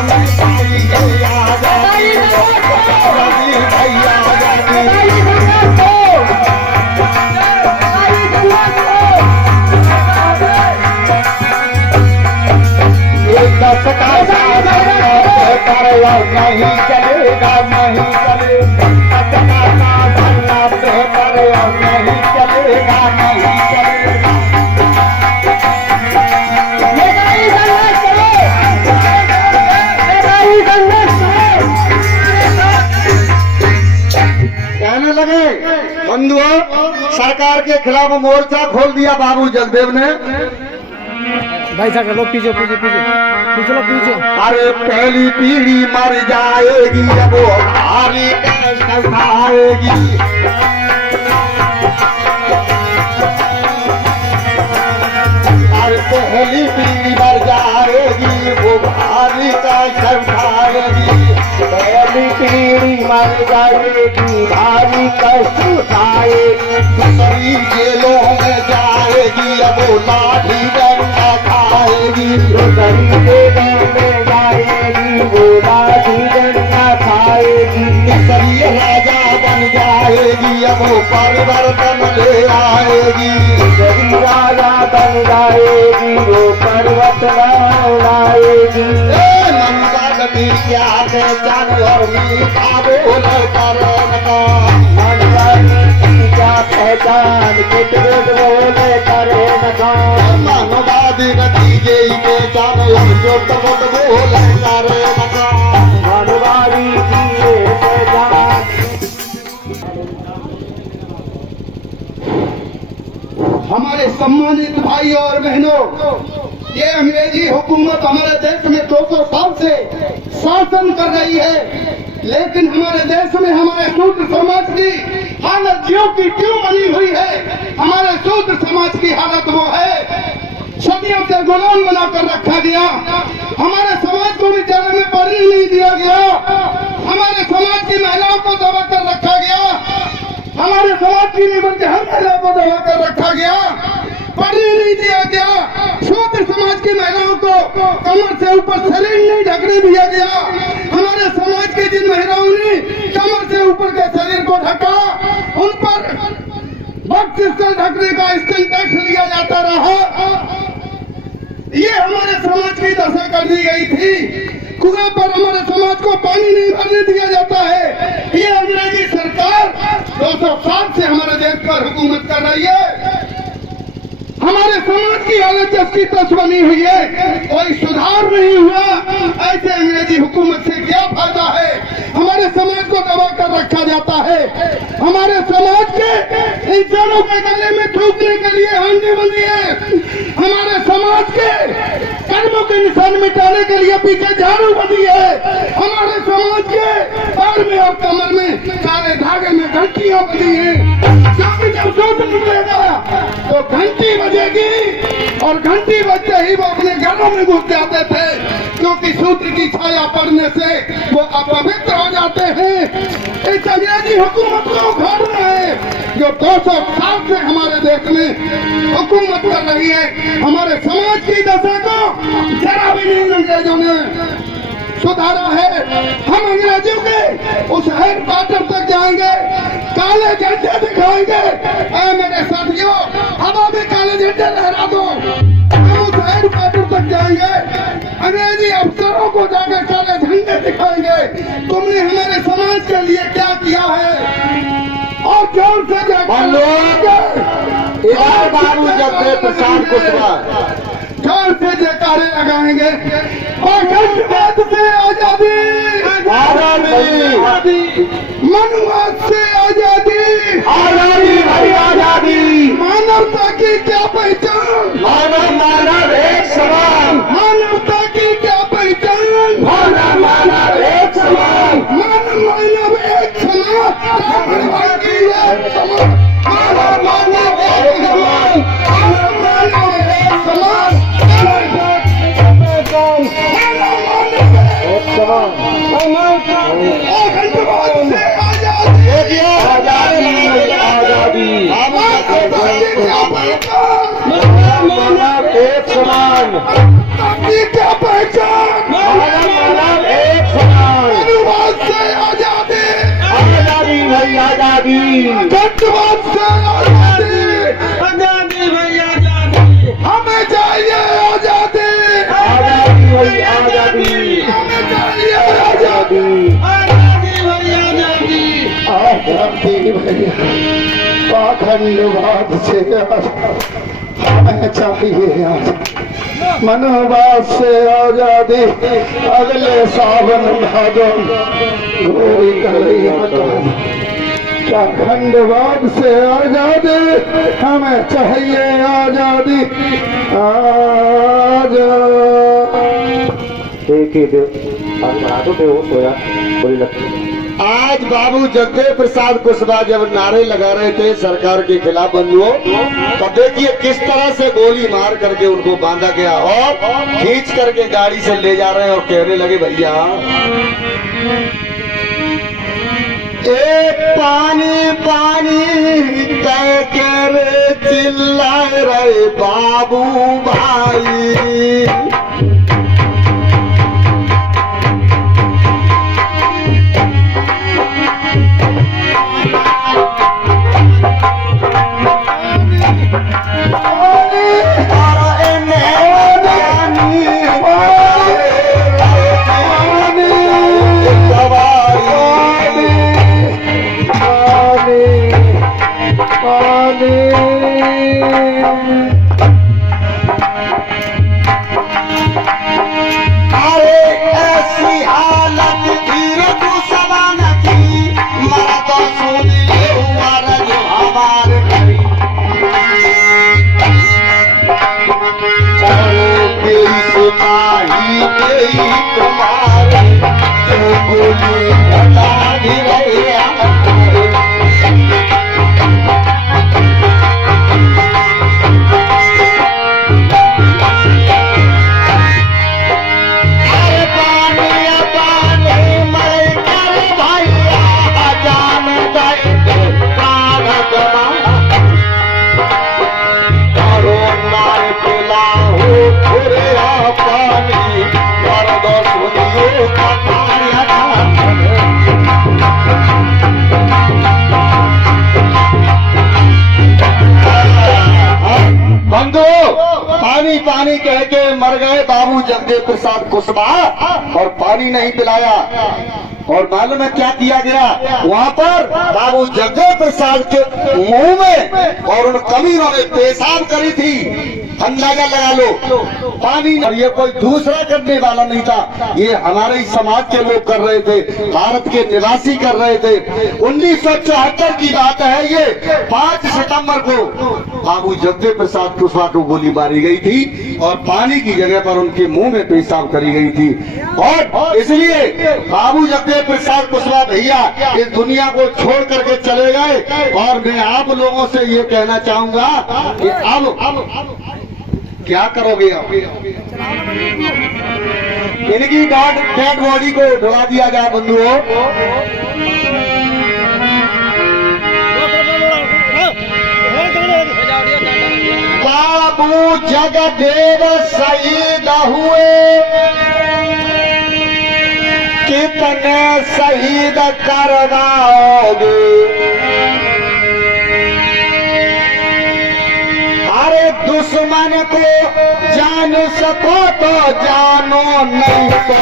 नहीं चलेगा नहीं चलेगा नहीं चलेगा नहीं चलेगा। कहने लगे बंधुओं, सरकार के खिलाफ मोर्चा खोल दिया बाबू जगदेव ने। भाई साहब लो पीछे पीछे पीछे पीछे लो पीछे। अरे पहली पीढ़ी मर जाएगी अब वो भारी कष्ट उठाएगी। अरे पहली पीढ़ी मर जाएगी वो भारी कष्ट उठाएगी। पहली पीढ़ी मर जाएगी भारी कष्ट उठाएगी। दूसरी जेलों में जाएगी अब वो लाठी डंडा खाएगी। दूसरी जेलों में जाएगी वो लाठी डंडा खाएगी। तीसरी राजा बन जाएगी अब वो परिवर्तन ले आएगी। तीसरी राजा बन जाएगी वो परिवर्तन लाएगी। क्या पहचान और मीठा बोल कर क्या पहचान किट बोले करे मानवादी नतीजे पहचान और चोट बोल बोले करे मानवादी पहचान। हमारे सम्मानित भाई और बहनों, ये अंग्रेजी हुकूमत हमारे देश में 200 साल से शासन कर रही है, लेकिन हमारे देश में हमारे शूद्र समाज की हालत ज्यों की त्यों बनी हुई है। हमारे शूद्र समाज की हालत वो है, सदियों से गुलाम बनाकर रखा गया। हमारे समाज को विचार में पानी नहीं दिया गया। हमारे समाज की महिलाओं को दबा कर रखा गया। हमारे समाज की नहीं बल्कि हर महिला को दबा कर रखा गया, पानी नहीं दिया गया। शूद्र समाज की महिलाओं को कमर से ऊपर शरीर नहीं ढकने दिया गया। हमारे समाज की जिन महिलाओं ने कमर से ऊपर के शरीर को ढका, उन पर वक्त स्थल ढकने का स्टैंड टैक्स लिया जाता रहा। ये हमारे समाज की दशा कर दी गई थी। कुआं पर हमारे समाज को पानी नहीं भरने दिया जाता है। ये अंग्रेजी सरकार 200 साल से हमारे देश पर हुकूमत कर रही है। हमारे समाज की हालत जैसी तस बनी हुई है, कोई सुधार नहीं हुआ। ऐसे अंग्रेजी हुकूमत से क्या फायदा है? हमारे समाज को दबा कर रखा जाता है। हमारे समाज के इंसानों के गले में थूकने के लिए हांडी बंदी है। हमारे समाज के कर्मों के निशान मिटाने के लिए पीछे झाड़ू बंदी है। हमारे समाज के पैर में और कमर में काले धागे में घंटियां बंधी हैं, क्योंकि जब सूत्र निकलेगा तो घंटी बजेगी और घंटी बजते ही वो अपने घरों में घुस जाते थे, क्योंकि सूत्र की छाया पड़ने से वो अपवित्र हो जाते हैं। इस अंग्रेजी हुकूमत को उखाड़ना है जो 200 साल से हमारे देश में हुकूमत कर रही है। हमारे समाज की दशा को जरा भी नहीं अंग्रेजों ने सुधारा है। हम अंग्रेजों के उस हेड क्वार्टर तक जाएंगे, काले झंडे दिखाएंगे। मेरे साथियों, हवा में काले झंडे लहरा दो। हम उस हेड क्वार्टर तक जाएंगे, अंग्रेजी अफसरों को जाकर काले झंडे दिखाएंगे। तुमने हमारे समाज के लिए क्या किया है? और जोर से बाबू जगदेव प्रसाद कुशवाहा जोर से जयकारे लगाएंगे। पाखंडवाद से आजादी, मनुवाद से आजादी, आजादी, मानवता की क्या पहचान? मानव एक समान। मानवता की क्या पहचान? मानव एक समान। मानव एक समान। एक समान। मानव एक समान। एक समान। क्या पहचान? आजादी, कट्टरवाद से आजादी, आजादी भाई आजादी, हमें चाहिए आजादी, आजादी भाई आजादी, हमें चाहिए आजादी, आजादी भाई आजादी, आजादी भैया पाखंडवाद से हमें चाहिए आजादी, मनोवाद से आजादी, अगले सावन भादों गोरी कलैया पाखंडवाद से आजादी, हमें चाहिए आजादी, आज बाबू जगदेव प्रसाद कुशवाहा जब नारे लगा रहे थे सरकार के खिलाफ बंधुओं, तब देखिए किस तरह से गोली मार करके उनको बांधा गया और खींच करके गाड़ी से ले जा रहे हैं और कहने लगे भैया एक पानी पानी कह के चिल्लाए रहे बाबू भाई, पानी पानी कह के मर गए बाबू जगदेव प्रसाद कुशवाहा और पानी नहीं पिलाया। और मालूम है क्या किया गया वहाँ पर बाबू जगदेव प्रसाद के मुंह में और उन कमीनों ने पेशाब करी थी। अंदाजा लगा लो पानी, और ये कोई दूसरा करने वाला नहीं था, ये हमारे ही समाज के लोग कर रहे थे, भारत के निवासी कर रहे थे। 1974 की बात है, ये 5 सितंबर को बाबू जगदेव प्रसाद कुशवाहा को गोली मारी गई थी और पानी की जगह पर उनके मुंह में पेशाब करी गई थी। और इसलिए बाबू जगदेव प्रसाद कुशवाहा भैया इस दुनिया को छोड़ करके चले गए। और मैं आप लोगों से ये कहना चाहूंगा कि अब क्या करोगे आप? इनकी डेड बॉडी को ढुला दिया जाए बंधुओं। बाबू जगदेव शहीद हुए, कितने शहीद करवाओगे? अरे दुश्मन को जान सको तो जानो, नहीं तो